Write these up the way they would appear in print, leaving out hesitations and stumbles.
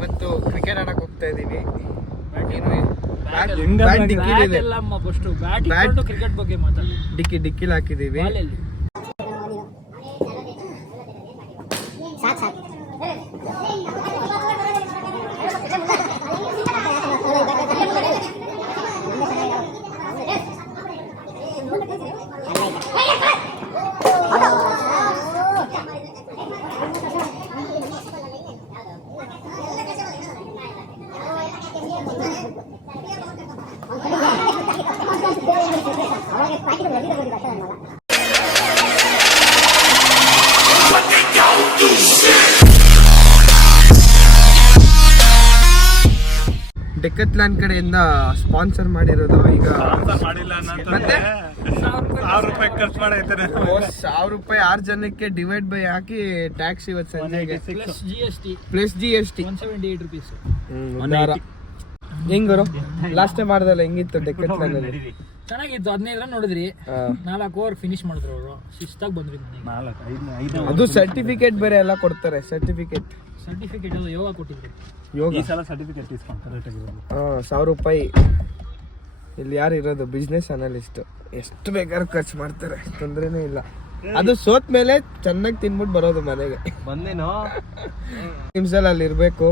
ಇವತ್ತು ಕ್ರಿಕೆಟ್ ಆಡಕ್ ಹೋಗ್ತಾ ಇದೀವಿ. ಕ್ರಿಕೆಟ್ ಬಗ್ಗೆ ಮಾತಾಡಿ. ಡಿಕ್ಕಿಲ್ ಹಾಕಿದೀವಿ. ಡೆಕ್ಕತ್ಲಾನ್ ಕಡೆಯಿಂದ ಸ್ಪಾನ್ಸರ್ ಮಾಡಿರೋದು. ಈಗ ಮತ್ತೆ 1000 ರೂಪಾಯಿ ಖರ್ಚು ಮಾಡೈತಾನೆ. 1000 ರೂಪಾಯಿ 6 ಜನಕ್ಕೆ ಡಿವೈಡ್ ಬೈ ಹಾಕಿ ಟ್ಯಾಕ್ಸ್ ಇವತ್ತು ಸಂಜೆಗೆ ಪ್ಲಸ್ GST 178 ರೂಪೀಸ್. ಹೆಂಗ್ ಗುರು ಲಾಸ್ಟ್ ಟೈಮ್ ಮಾಡಿದಲ್ಲ ಹೆಂಗಿತ್ತು ಡೆಕ್ಕತ್ಲಾನ್ ಅಲ್ಲಿ? ಚೆನ್ನಾಗಿತ್ತು. 15 ರನ್ ನೋಡಿದ್ರಿ, 4 ಓವರ್ ಫಿನಿಶ್ ಮಾಡಿದ್ರು ಅವರು. ಶಿಸ್ತಾಗಿ ಬಂದ್ರಿ ಮನೆಗೆ. ಅದು ಸರ್ಟಿಫಿಕೇಟ್ ಬೇರೆ ಎಲ್ಲ ಕೊಡ್ತಾರೆ. ಸರ್ಟಿಫಿಕೇಟ್ ಎಲ್ಲ ಯೋಗ ಕೊಟ್ಟಿದ್ರು. ಯೋಗ ಈ ಸಲ ಸರ್ಟಿಫಿಕೇಟ್ ಇಸ್ಕೊಂಡು 1000 ರೂಪಾಯಿ. ಇಲ್ಲಿ ಯಾರು ಇರೋದು ಬಿಸ್ನೆಸ್ ಅನಲಿಸ್ಟ್, ಎಷ್ಟು ಬೇಕಾದ್ರೂ ಖರ್ಚು ಮಾಡ್ತಾರೆ, ತೊಂದ್ರೆನೇ ಇಲ್ಲ. ಅದು ಸೋತ್ ಮೇಲೆ ಚೆನ್ನಾಗಿ ತಿನ್ಬಿಟ್ಟು ಬರೋದು ಮನೆಗೆ. ಬಂದೇನೋ ನಿಮ್ಸಲ್ಲಿ ಅಲ್ಲಿ ಇರ್ಬೇಕು.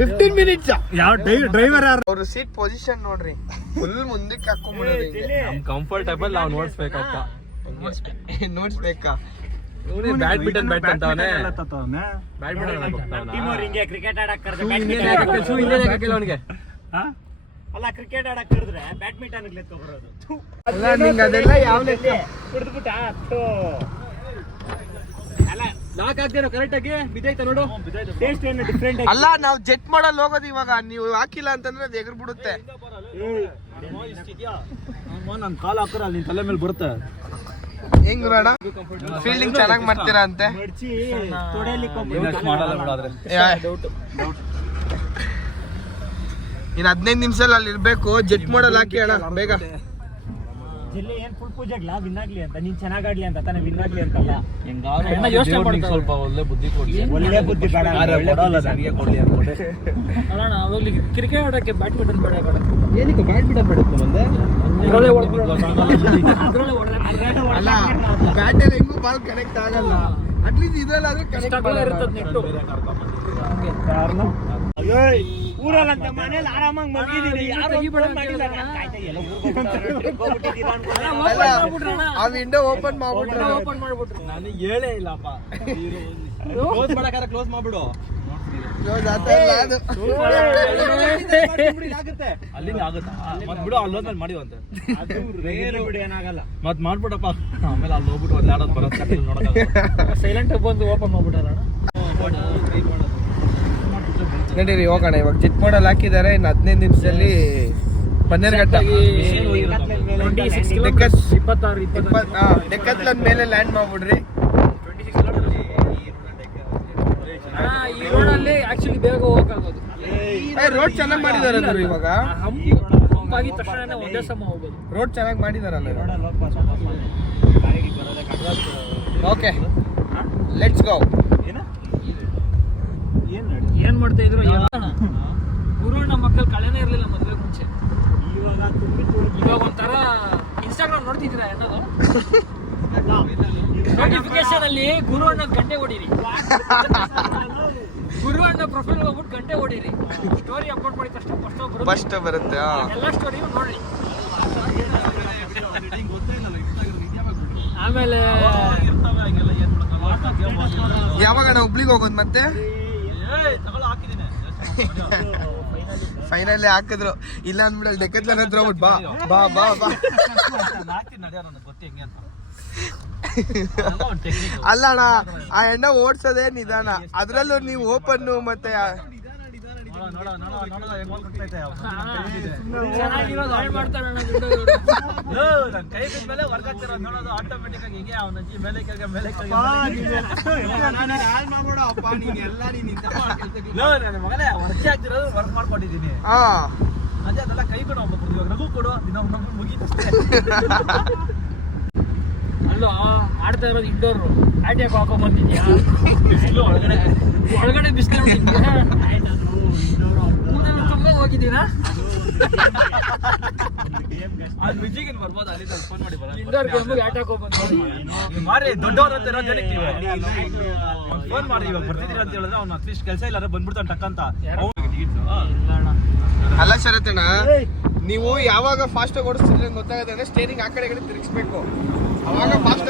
15 ಮಿನಿಟ್ಸ್ ಯಾವ ಡ್ರೈವರ್ ಯಾರು? ಅವ್ರ ಸೀಟ್ ಪೊಸಿಷನ್ ನೋಡ್ರಿ, ಫುಲ್ ಮುಂದಕ್ಕೆ ಹಾಕೊಂಡ್ಬಿಡೋದು. ಕಂಫರ್ಟಬಲ್ ನಾವು ನೋಡ್ಸ್ಬೇಕಪ್ಪ. ನೋಡ್ಸ್ಬೇಕಾ? ಬ್ಯಾಡ್ಮಿಂಟನ್ ಬ್ಯಾಟ್ ಅಂತವನೇ. ಕ್ರಿಕೆಟ್ ಆಡಕ್ ಅವನಿಗೆ ಅಲ್ಲ, ಕ್ರಿಕೆಟ್ ಆಡಕ್ ಕರೆದ್ರೆ ಬ್ಯಾಡ್ಮಿಂಟನ್ ಬರೋದು. ಅಲ್ಲ ನಿಂಗೆ ಅದೆಲ್ಲ ಯಾವ ಲೆಕ್ಕ? ಕುಡಿದ್ಬಿಟ್ಟ ನಾಕ್ ಹಾಕ್ತೇನೋ ಕರೆಕ್ಟ್ ಆಗಿ ಬಿದ್ದೈತೆ ನೋಡು. ಟೇಸ್ಟ್ ಏನು ಡಿಫ್ರೆಂಟ್. ಅಲ್ಲ ನಾವು ಜೆಟ್ ಮಾಡಲ್ ಹೋಗೋದು ಇವಾಗ. ನೀವು ಹಾಕಿಲ್ಲ ಅಂತಂದ್ರೆ ಅದು ಎಗರ್ ಬಿಡುತ್ತೆ. ನನ್ ಕಾಲ್ ಹಾಕ್ರ ಅಲ್ಲಿ ತಲೆ ಮೇಲೆ ಬರುತ್ತೆ. ಹೆಂಗ್ ನೋಡ ಫೀಲ್ಡಿಂಗ್ ಚೆನ್ನಾಗಿ ಮಾಡ್ತೀರಾ ಅಂತೆ. ಇನ್ನು 15 ನಿಮಿಷದಲ್ಲಿ ಅಲ್ಲಿ ಇರ್ಬೇಕು. ಜೆಟ್ ಮಾಡಲ್ ಹಾಕಿ ಅಣ್ಣ ಬೇಗ. ಏನ್ ಫುಲ್ ಪೂಜೆಗ್ಲಾ ವಿನ್ ಆಗ್ಲಿ ಅಂತ, ನೀನ್ ಚೆನ್ನಾಗ್ ಆಡ್ಲಿ ಅಂತ ತಾನೇ ವಿನ್ ಆಗ್ಲಿ ಅಂತಲ್ಲ. ಸ್ವಲ್ಪ ಒಳ್ಳೆ ಬುದ್ಧಿ ಕೊಡ್ಲಿ. ಒಳ್ಳೆ ಬುದ್ಧಿ ಬೇಡ, ಕೊಡ್ಲಿ ಅನ್ಕೊಂಡೆ. ಅಲ್ಲ ಅವಾಗ್ಲಿ ಕ್ರಿಕೆಟ್ ಆಡಕ್ಕೆ ಬ್ಯಾಡ್ಮಿಂಟನ್ ಬೇಡ. ಏನಕ್ಕೆ ಬ್ಯಾಡ್ಮಿಂಟನ್ ಬೇಡುತ್ತೆ ಮುಂದೆ? ಅಲ್ಲ ಬ್ಯಾಟರ್ ಹೆಂಗೂ ಬಾಲ್ ಕನೆಕ್ಟ್ ಆಗಲ್ಲ. ಅಟ್ಲೀಸ್ಟ್ ಇದಲ್ಲಾದ್ರೂ ಕನೆಕ್ಟ್ ಇರ್ತದೆ ನೆಟ್ಟು. ಊರಲ್ಲಂತ ಮನೇಲಿ ಆರಾಮಾಗಿ ಮಲಗಿದೀನಿ, ಯಾರು ಮಾಡಿಲ್ಲ. ಆ ವಿಂಡೋ ಓಪನ್ ಮಾಡ್ಬಿಟ್ರೆ ನನಗೆ ಹೇಳೇ ಇಲ್ಲಪ್ಪ. ಕ್ಲೋಸ್ ಮಾಡಕ್ಕಾರೆ ಕ್ಲೋಸ್ ಮಾಡ್ಬಿಡು. ಅಲ್ಲಿಂದ ಆಗುತ್ತಾ? ಮತ್ ಬಿಡು, ಅಲ್ಲಿ ಹೋದ್ಮೇಲೆ ಮಾಡಿವಂತೆ. ಏನಾಗಲ್ಲ ಮತ್ ಮಾಡ್ಬಿಡಪ್ಪ. ಆಮೇಲೆ ಅಲ್ಲಿ ಹೋಗ್ಬಿಟ್ಟು ಅಲ್ಲಿ ಆಡೋದು ಬರೋದು ನೋಡೋದು. ಸೈಲೆಂಟ್ ಬಂದು ಓಪನ್ ಮಾಡ್ಬಿಟ್ಟಾರ. ನಡೀರಿ ಹೋಗೋಣ. ಇವಾಗ ಜೆಟ್ ಮಾಡಲ್ ಹಾಕಿದ್ದಾರೆ. ಇನ್ನು 15 ನಿಮಿಷದಲ್ಲಿ ಬನ್ನೇರ್ಘಟ್ಟ ಡೆಕ್ಕತ್ಲಾನ್ ಮೇಲೆ ಲ್ಯಾಂಡ್ ಮಾಡ್ಬಿಡ್ರಿ. ಈ ರೋಡಲ್ಲಿ ಆಕ್ಚುಲಿ ಬೇಗ ಹೋಗಕ್ಕಾಗೋದು. ರೋಡ್ ಚೆನ್ನಾಗಿ ಮಾಡಿದಾರಲ್ಲ ಇವಾಗ. ಹಂಪಾಗಿ ತಕ್ಷಣ ಒಂದೇ ಸಮ ಹೋಗೋದು. ರೋಡ್ ಚೆನ್ನಾಗಿ ಮಾಡಿದಾರಲ್ಲ. Okay let's go. ಏನ್ ಮಾಡ್ತಾ ಇದ್ರು? ಗುರುವಣ್ಣ ಮಕ್ಕಳು ಕಳೆನೇ ಇರ್ಲಿಲ್ಲ ಮದ್ವೆ ಮುಂಚೆ. ಇವಾಗ ಒಂಥರ ಇನ್ಸ್ಟಾಗ್ರಾಮ್ ನೋಡ್ತಿದ್ದೀರಾ ಅನ್ನೋದು ನೋಟಿಫಿಕೇಶನ್ ಅಲ್ಲಿ ಗುರುವಣ್ಣ ಗಂಟೆ ಹೊಡೀರಿ. ಗುರುವಣ್ಣ ಪ್ರೊಫೈಲ್ ಹೋಗ್ಬಿಟ್ಟು ಗಂಟೆ ಹೊಡೀರಿ. ಸ್ಟೋರಿ ಅಪ್ಲೋಡ್ ಮಾಡಿದ ತಕ್ಷಣ ಫಸ್ಟ್ ಬರುತ್ತೆ. ಎಲ್ಲ ಸ್ಟೋರಿ ನೋಡ್ರಿ. ಆಮೇಲೆ ಯಾವಾಗ ನಾವು ಹುಬ್ಳಿಗೆ ಹೋಗೋದು ಮತ್ತೆ? ಫೈನಲಿ ಹಾಕಿದ್ರು. ಇಲ್ಲ ಅಂದ್ಬಿಡಲ್ ಡೆಕ್ಕತ್ಲಾನ್ ಹತ್ರ ಹೋಗ್ಬಿಟ್ಟು ಬಾ ಬಾ ಬಾ ಬಾ. ಅಲ್ಲ ಅಣ್ಣ, ಆ ಎಣ್ಣೆ ಓಡ್ಸೋದೇ ನಿಧಾನ. ಅದ್ರಲ್ಲೂ ನೀವು ಓಪನ್ ಮತ್ತೆ ವರ್ಕ್ ಮಾಡ್ಕೊಂಡಿದ್ದೀನಿ. ಅದೇ ಅದೆಲ್ಲ ಕೈ ಕೊಡು, ರಘು ಕೊಡು, ಮುಗೀತು. ಅಲ್ಲೋ ಆಡ್ತಾ ಇರೋದು ಇಂಡೋರ್ ಆಟ್ಯಾಕ್ ಹಾಕೊಂಡ್ ಬಂದಿದ್ಯಾ ಬಿಸಿಲು ಒಳಗಡೆ ಬಿಸಿಲು ತುಂಬಾ ಹೋಗಿದ್ದೀರಾ ಇಂಡೋರ್ ಗೇಮ್ಗೆ ಆಟ್ಯಾಕ್ ಹೋಗ್ಬಂದು ಮಾರಿ ದೊಡ್ಡವ್ರ ಫೋನ್ ಮಾಡಿ ಇವಾಗ ಬರ್ತಿದ್ದೀರಾ ಅಂತ ಹೇಳಿದ್ರೆ ಅವ್ನು ಅಟ್ಲೀಸ್ಟ್ ಕೆಲಸ ಇಲ್ಲಾರ ಬಂದ್ಬಿಡ್ತಾನೆ ಟಕ್ಕಂತ. ಅಲ್ಲ ಶರತಣ್ಣ, ನೀವು ಯಾವಾಗ ಫಾಸ್ಟ್ ಆಗಿ ಓಡಿಸ್ತಿದ್ರೆ ಗೊತ್ತಾಗುತ್ತೆ ಅಂದ್ರೆ ಸ್ಟೇರಿಂಗ್ ಆ ಕಡೆ ತಿರುಗಿಸ್ಬೇಕು, ಅವಾಗ ಫಾಸ್ಟ್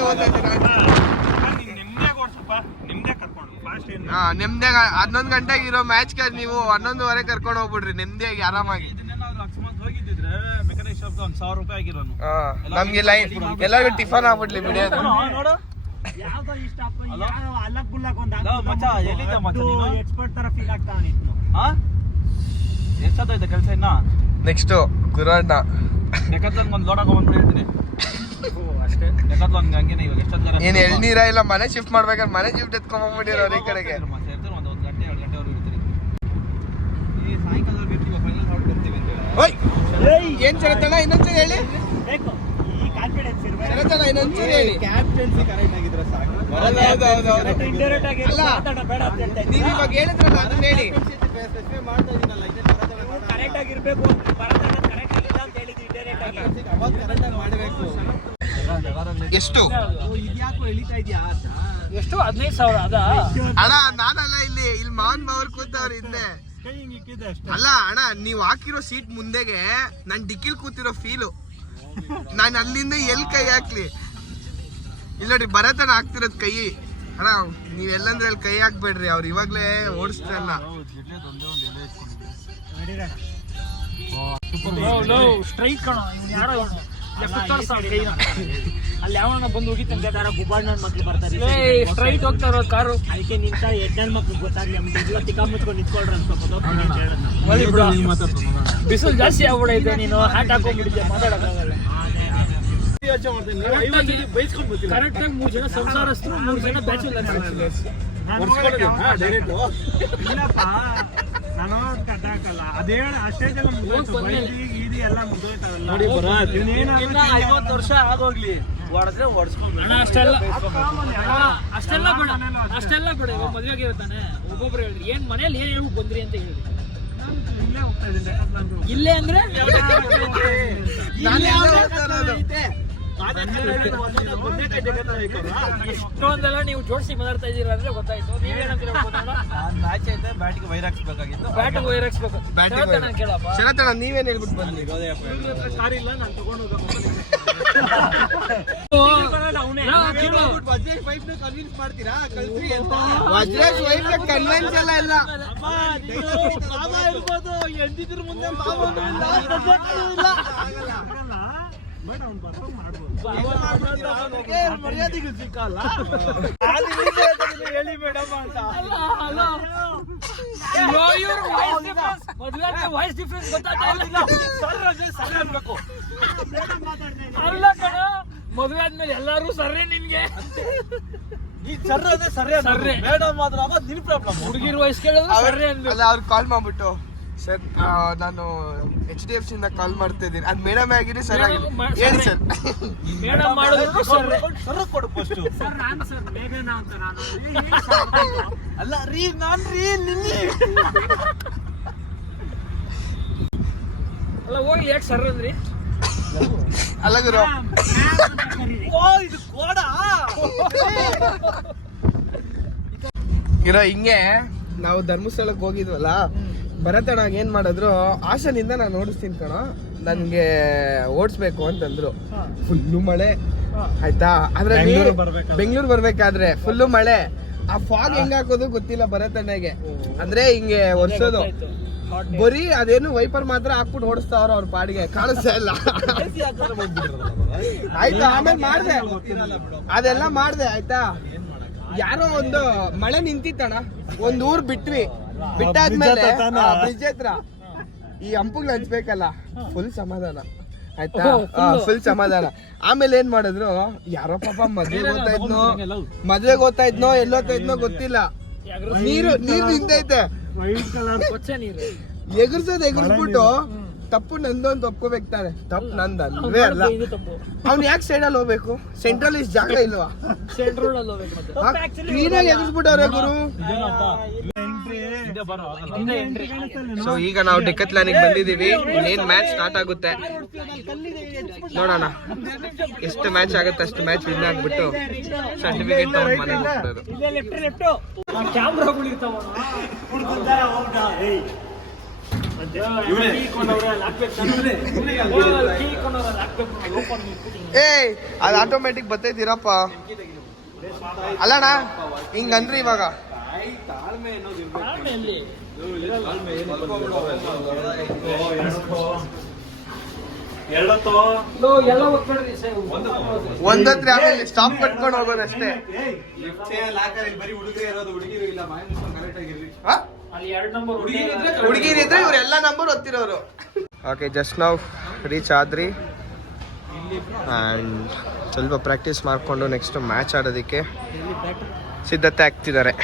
ನೆಮ್ಮದಿಯಾಗ 11 ಗಂಟೆಗೆ ಇರೋ ಮ್ಯಾಚ್ಗೆ ನೀವು 11:30 ಕರ್ಕೊಂಡು ಹೋಗ್ಬಿಡ್ರಿ ನೆಮ್ಮದಿಯಾಗಿ ಆರಾಮಾಗಿ. ಅಕಸ್ಮಾತ್ ಹೋಗಿದ್ದಿದ್ರೆ ಮೆಕ್ಯಾನಿಕ್ ಶಾಪ್ ಒಂದು 1000 ರೂಪಾಯಿ ಆಗಿರೋನು ನಮ್ಗೆ ಎಲ್ಲರಿಗೂ ಟಿಫನ್ ಆಗ್ಬಿಡ್ಲಿ ಬಿಡಿಯೋದು. ನೋಡು ಎಷ್ಟಾಯ್ತು ಕೆಲಸ ಇನ್ನ ನೆಕ್ಸ್ಟ್ ಗುರುವಣ್ಣ ಡೆಕಾಥ್ಲಾನ್ ಒಂದು ಲೋಡ್ ಹಾಕೊಂಡ್ ಬಂದ್ಬಿಟ್ಟು ಹೇಳ್ತೀನಿ ಅಷ್ಟೇ. ಡೆಕಾಥ್ಲಾನ್ ಹಂಗೇನೆ ಇವಾಗ ಎಷ್ಟೊತ್ತು ಏನ್ ಎಳ್ನೀರ ಇಲ್ಲ ಮನೆ ಶಿಫ್ಟ್ ಮಾಡ್ಬೇಕಾದ್ರೆ ಮನೆ ಶಿಫ್ಟ್ ಎತ್ಕೊಂಡ್ಬಿಟ್ಟಿರೋ ಈ ಕಡೆಗೆ. ಒಂದು 1 ಗಂಟೆ 2 ಗಂಟೆವರೆಗೂ ಇರ್ತೀನಿ. ಈ ಸಾಯಂಕಾಲದವರೆಗೆ ಇರ್ತೀವಿ, ಫೈನಲ್ ಔಟ್ ಬರ್ತೀವಿ ಅಂತ ಓಯ್ ಏನ್ ಶರತಣ್ಣ ಇನ್ನೊಂದ್ಸರಿ ಹೇಳಿ. ಶರತಣ್ಣ ಇನ್ನೊಂದ್ಸರಿ ಹೇಳಿ. ಕ್ಯಾಪ್ಟನ್ಸಿ ಕರೆಕ್ಟ್ ಆಗಿದ್ರೆ ಸಾಕು. ನೀವು ಇವಾಗ ಹೇಳಿದ್ರಲ್ಲ ಅದನ್ನ ಹೇಳಿ. ಮಾಡ್ತಾ ಇದೀನಲ್ಲ ಕರೆಕ್ಟ್ ಆಗಿರ್ಬೇಕು ಎಷ್ಟು ಇದ್ಯಾಕೋ ಎಳಿತಾ ಇದೆಯಾ ಎಷ್ಟು 15,000 ಅದ ಅಣ್ಣ? ನಾನಲ್ಲ, ಇಲ್ಲಿ ಮಾವನ್ ಮಾವರ್ ಕೂತವ್ರ ಹಿಂದೆ. ಅಲ್ಲ ಅಣ್ಣ, ನೀವು ಹಾಕಿರೋ ಸೀಟ್ ಮುಂದೆಗೆ ನಾನ್ ಡಿಕ್ಕಿಲ್ ಕೂತಿರೋ ಫೀಲು. ನಾನು ಅಲ್ಲಿಂದ ಎಲ್ಲಿ ಕೈ ಹಾಕ್ಲಿ? ಇಲ್ಲ ನೋಡ್ರಿ, ಭರತನ ಹಾಕ್ತಿರೋದ್ ಕೈ. ಅಣ್ಣ ನೀವೆಲ್ಲಂದ್ರೆ ಅಲ್ಲಿ ಕೈ ಹಾಕ್ಬೇಡ್ರಿ, ಅವ್ರು ಇವಾಗ್ಲೇ ಓಡಿಸ್ತಾ ಇಲ್ಲ. ಸ್ಟ್ರೈಕ್ ಕಣ ಯಾರೋ ಅಲ್ಲಿ ಯಾವನ ಬಂದು ಹೋಗಿತ್ತಂತೆ ಮಕ್ಳು ಬರ್ತಾರೆ ಸ್ಟ್ರೈಟ್ ಹೋಗ್ತಾ ಇರೋ ಕಾರು. ಅದಕ್ಕೆ ನಿಂತ ಎಡ್ನಲ್ ಮಕ್ಳು ಗೊತ್ತಾಗ್ಲಿ ತಿಕ್ಕ ಮುಚ್ಕೊಂಡು ನಿಂತ್ಕೊಳ್ರಿ ಬಿಸಿಲು ಜಾಸ್ತಿ ಆಗ್ಬಿಡೈತೆ, ನೀನು ಹ್ಯಾಟ್ ಹಾಕೊಂಡ್ಬಿಟ್ಟಿದ್ದೆ, ಮಾತಾಡಕ್ಕಾಗಲ್ಲ. ಕರೆಕ್ಟ್ ಆಗಿ 3 ಜನ ಸಂಸಾರಸ್ಥರು, 3 ಜನ ಬ್ಯಾಚುಲರ್ಸ್. ಅದೇ ಅಷ್ಟೇ ಜನ 50 ವರ್ಷ ಆಗೋಗ್ಲಿ ಹೊಡೆದ್ರೆ ಹೊಡ್ಸ್ಕೊಂಡು ಅಷ್ಟೆಲ್ಲ ಬೇಡ, ಅಷ್ಟೆಲ್ಲ ಬೇಡ. ಇವಾಗ ಮದುವೆ ಆಗಿರ್ತಾನೆ, ಒಬ್ಬೊಬ್ರು ಹೇಳ್ರಿ ಏನ್ ಮನೇಲಿ ಏನ್ ಹೇಳ್ಬಿಟ್ಟು ಬಂದ್ರಿ ಅಂತ ಹೇಳಿ. ಇಲ್ಲೇ ಅಂದ್ರೆ ಇಷ್ಟೊಂದೆಲ್ಲ ನೀವು ಜೋಡಿಸಿ ಮಾತಾಡ್ತಾ ಇದೀರ ಅಂದ್ರೆ ಗೊತ್ತಾಯ್ತು. ನೀವೇನಂತೀರ ಮ್ಯಾಚ್ ಐತೆ, ಬ್ಯಾಟಿಗೆ ವೈರ್ ಹಾಕ್ಸ್ಬೇಕಾಗಿತ್ತು. ಬ್ಯಾಟಿಗೆ ವೈರ್ ಹಾಕ್ಸ್ಬೇಕು. ಕೇಳಪ್ಪ ಶರತಣ್ಣ ನೀವೇನ್ ಹೇಳ್ಬಿಟ್ಟು ಬಂದ್ರಿ? ಕಾರ್ ಇಲ್ಲ, ನಾನು ತಗೊಂಡು ವಜ್ರೇಶ್ ವೈಫ್ ಕನ್ವೆನ್ಸ್ ಎಲ್ಲ ಇಲ್ಲ. ಎಂದಿದ್ರ ಮುಂದೆ ಮರ್ಯಾದೆಗಳು ಸಿಕ್ಕಲ್ಲ. ಹೇಳಿ ಮೇಡಮ್ ಅಂತ ವಾಯ್ಸ್ ಡಿಫ್ರೆನ್ಸ್ ಗೊತ್ತಾಗ್ತಾ ಅನ್ಬೇಕು. ಅಲ್ಲ ಕಣ, ಮದುವೆ ಆದ್ಮೇಲೆ ಎಲ್ಲಾರು ಸರ್ರೆ ನಿನ್ಗೆ. ಸರ್ರೆ ಮೇಡಮ್ ಮಾತ್ರ ನಿನ್ ಪ್ರಾಬ್ಲಮ್. ಹುಡುಗಿರ್ ವಯಸ್ಸು ಕೇಳಿದ್ರೆ ಸರ್ರೆ ಅನ್ಬೇಕು. ಅವ್ರು ಕಾಲ್ ಮಾಡ್ಬಿಟ್ಟು ಸರ್ ನಾನು HDFC ಇಂದ ಕಾಲ್ ಮಾಡ್ತಾ ಇದ್ದೀನಿ, ಅದು ಮೇಡಮ್ ಆಗಿರಿ ಸರ್ ಆಗಿದೆ ಹೇಳಿ ಸರ್. ಮೇಡಮ್ ಮಾಡಿದ್ರು ಸರ್ರೆ ಕೊಡು ಫಸ್ಟ್. ಅಲ್ಲ ರೀ, ನಾನ್ ರೀ ನಿಲ್ಲಿ. ಅಲ್ಲ ಹೋಗಿ ಯಾಕೆ ಸರ್ರೆ ಅಂದ್ರಿ? ಅಲ್ಲ ಗುರು, ಇದು ಕೋಡ ಇರೋ ಹಿಂಗೆ ನಾವು ಧರ್ಮಸ್ಥಳಕ್ಕೆ ಹೋಗಿದ್ವಲ್ಲ, ಭರತಣ್ಣ ಏನ್ ಮಾಡಿದ್ರು, ಹಾಸನಿಂದ ನಾನು ಓಡಿಸ್ತೀನಿ ಕಣ, ನನ್ಗೆ ಓಡಿಸ್ಬೇಕು ಅಂತಂದ್ರು. ಫುಲ್ಲು ಮಳೆ ಆಯ್ತಾ, ಆದ್ರೆ ಬೆಂಗಳೂರು ಬರ್ಬೇಕಾದ್ರೆ ಫುಲ್ಲು ಮಳೆ. ಆ ಫಾಗ್ ಹೆಂಗ್ ಹಾಕೋದು ಗೊತ್ತಿಲ್ಲ ಭರತಣ್ಣಗೆ, ಅಂದ್ರೆ ಹಿಂಗೆ ಒರ್ಸೋದು ಬರೀ ಅದೇನು ವೈಪರ್ ಮಾತ್ರ ಹಾಕ್ಬಿಟ್ಟು ಓಡಿಸ್ತಾವ್ರ ಅವ್ರ ಪಾಡಿಗೆ, ಕಾಣಿಸ್ತಾ ಇಲ್ಲ. ಆಯ್ತಾ, ಆಮೇಲೆ ಮಾಡ್ದೆ ಅದೆಲ್ಲ ಮಾಡ್ದೆ ಆಯ್ತಾ. ಯಾರೋ ಒಂದು ಮಳೆ ನಿಂತಿತ್ತಣ್ಣ, ಒಂದ್ ಊರ್ ಬಿಟ್ವಿ, ಬಿಟ್ಟಾದ್ಮೇಲೆ ಬ್ರಿಡ್ಜ್ ಹತ್ರ ಈ ಹಂಪುಗಳು ಹಂಚ್ಬೇಕಲ್ಲ, ಫುಲ್ ಸಮಾಧಾನ ಆಯ್ತಾ, ಫುಲ್ ಸಮಾಧಾನ. ಆಮೇಲೆ ಏನ್ ಮಾಡಿದ್ರು, ಯಾರೋ ಪಾಪ ಮದ್ವೆಗೆ ಓದ್ತಾ ಇದ್ನೋ ಎಲ್ಲೋಗ್ತಾ ಇದ್ನೋ ಗೊತ್ತಿಲ್ಲ, ನೀರು ನಿಂತೈತೆ, ಎಗರ್ಸೋದ್ ಎಗರ್ಸ್ಬಿಟ್ಟು ತಪ್ಪು ನಂದು ಅಂತ ಒಪ್ಕೋಬೇಕು ತಾನೆ. ತಪ್ಪು ನಂದಲ್ವೇ ಅಲ್ಲ. ಇದು ತಪ್ಪು. ಅವ್ನು ಯಾಕೆ ಸೈಡಲ್ಲಿ ಹೋಗ್ಬೇಕು? ಸೆಂಟ್ರಲ್ ಇಷ್ಟು ಜಾಗ ಇಲ್ವಾ? ಸೆಂಟ್ರ್ ರೋಡ್ ಅಲ್ಲಿ ಹೋಗ್ಬೇಕು ಮತ್ತೆ. ಕ್ಲೀನಾಗಿ ಎದುರಿಸ್ಬಿಟ್ಟವ್ರೆ ಗುರು. ಸೊ ಈಗ ನಾವು ಡೆಕ್ಕತ್ಲಾನಿಗೆ ಬಂದಿದ್ದೀವಿ. ಇನ್ನೇನು ಮ್ಯಾಚ್ ಸ್ಟಾರ್ಟ್ ಆಗುತ್ತೆ ನೋಡೋಣ. ಎಷ್ಟು ಮ್ಯಾಚ್ ಆಗುತ್ತೆ ಅಷ್ಟು ಮ್ಯಾಚ್ ವಿನ್ ಆಗ್ಬಿಟ್ಟು ಸರ್ಟಿಫಿಕೇಟ್ ತಗೊಂಡು ಮನೆಗೆ ಹೋಗ್ಬಿಡೋದು. ಕ್ಯಾಮ್ರಾಗಳು ಇರ್ತಾವ. ಏಯ್ ಅದು ಆಟೋಮೆಟಿಕ್ ಬರ್ತೈತಿರಪ್ಪ. ಅಲ್ಲಣ್ಣ ಹಿಂಗಂದ್ರಿ ಇವಾಗ ಒಂದತ್ರ ಆಮೇಲೆ ಸ್ಟಾಪ್ ಕಟ್ಕೊಂಡು ಹೋಗೋದಷ್ಟೇ. ಹುಡುಗಿರಿದ್ರೆ ಇವ್ರೆಲ್ಲ ನಂಬರ್ ಒತ್ತಿರೋರು. ಓಕೆ, ಜಸ್ಟ್ ನಾವು ರೀಚ್ ಆದ್ರಿ ಆ್ಯಂಡ್ ಸ್ವಲ್ಪ ಪ್ರಾಕ್ಟೀಸ್ ಮಾಡಿಕೊಂಡು ನೆಕ್ಸ್ಟ್ ಮ್ಯಾಚ್ ಆಡೋದಕ್ಕೆ ಸಿದ್ಧತೆ ಆಗ್ತಿದ್ದಾರೆ.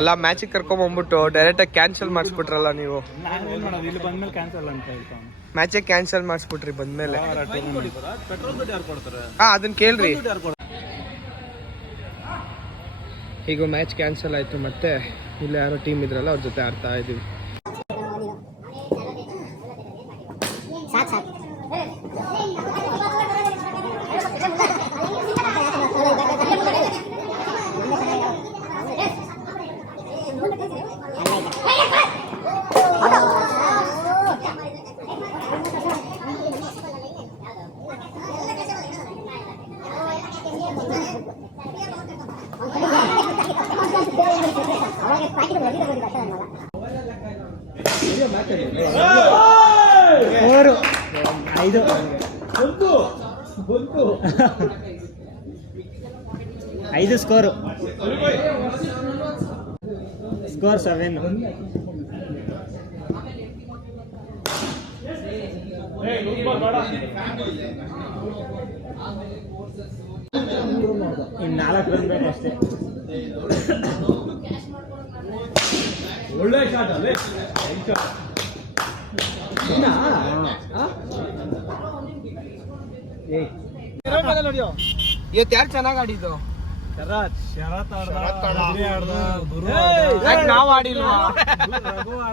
ಅಲ್ಲ ಮ್ಯಾಚಿಗೆ ಕರ್ಕೊಂಬಂದ್ಬಿಟ್ಟು ಡೈರೆಕ್ಟಾಗಿ ಕ್ಯಾನ್ಸಲ್ ಮಾಡಿಸ್ಬಿಟ್ರಲ್ಲ ನೀವು. ಮ್ಯಾಚೇ ಕ್ಯಾನ್ಸಲ್ ಮಾಡಿಸ್ಬಿಟ್ರಿ ಬಂದ್ಮೇಲೆ. ಹಾಂ ಅದನ್ನ ಕೇಳ್ರಿ. ಈಗ ಮ್ಯಾಚ್ ಕ್ಯಾನ್ಸಲ್ ಆಯಿತು, ಮತ್ತೆ ಇಲ್ಲಿ ಯಾರೋ ಟೀಮ್ ಇದ್ರಲ್ಲ ಅವ್ರ ಜೊತೆ ಆಡ್ತಾ ಇದ್ದೀವಿ. ಐದು ಸ್ಕೋರ್ 7. ಇನ್ನು 4 ರನ್ ಬೇಕಷ್ಟೇ. ಒಳ್ಳೆ ಶಾಟ್ ಅಲ್ಲೇ. ಇವತ್ತು ಯಾರು ಚೆನ್ನಾಗಿ ಆಡಿದ್ದು? ನಾವ್ ಆಡಿಲ್ವಾ?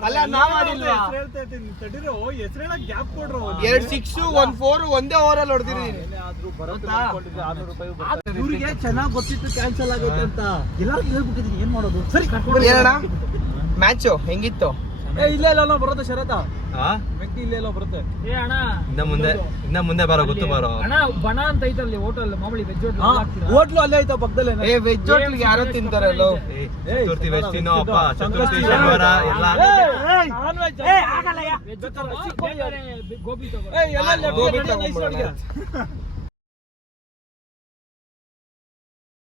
ಅಲ್ಲ ನಾವ್ ಆಡಿಲ್ವಾ? 2 6 1 4 ಒಂದೇ ಓವರಲ್ಲಿ ಹೊಡೆದಿದ್ದೀನಿ. ಇವ್ರಿಗೆ ಚೆನ್ನಾಗಿ ಗೊತ್ತಿತ್ತು ಕ್ಯಾನ್ಸಲ್ ಆಗುತ್ತೆ ಅಂತ. ಎಲ್ಲರಿಗೂ ಹೇಳ್ಬಿಟ್ಟಿದ್ದೀನಿ, ಏನ್ ಮಾಡೋದು? ಸರಿ ಏನಣ್ಣ ಮ್ಯಾಚು ಹೆಂಗಿತ್ತು? ಇಲ್ಲೇ ಎಲ್ಲ ಬರುತ್ತೆ ಶರತ. ವ್ಯಕ್ತಿ ಇಲ್ಲೇ ಎಲ್ಲ ಬರುತ್ತೆ. ಏ ಅಣ್ಣ, ಇನ್ನ ಮುಂದೆ ಬರೋ ಗೊತ್ತು ಬರೋ ಅಣ್ಣ ಬಣ ಅಂತ ಐತಲ್ಲಿ ಹೋಟೆಲ್ ಮಾಮೂಲಿ ವೆಜ್ ಹೋಟ್ಲು ಅಲ್ಲೇ ಐತ ಪಕ್ಕದಲ್ಲೇ. ಏ ವೆಜ್ ಹೋಟ್ಲಿಗೆ ಯಾರೋ ತಿಂತಾರಲ್ಲೋ. ಚತುರ್ಥಿ ವೆಜ್ ತಿನ್ನೋ ಅಪ್ಪ. ಚತುರ್ಥಿ ಶನಿವಾರ ಎಲ್ಲ ಗೋಬಿ ತಗೋ. ಗೋಬಿ ತಗೊಂಡ್ಬರೋಣ.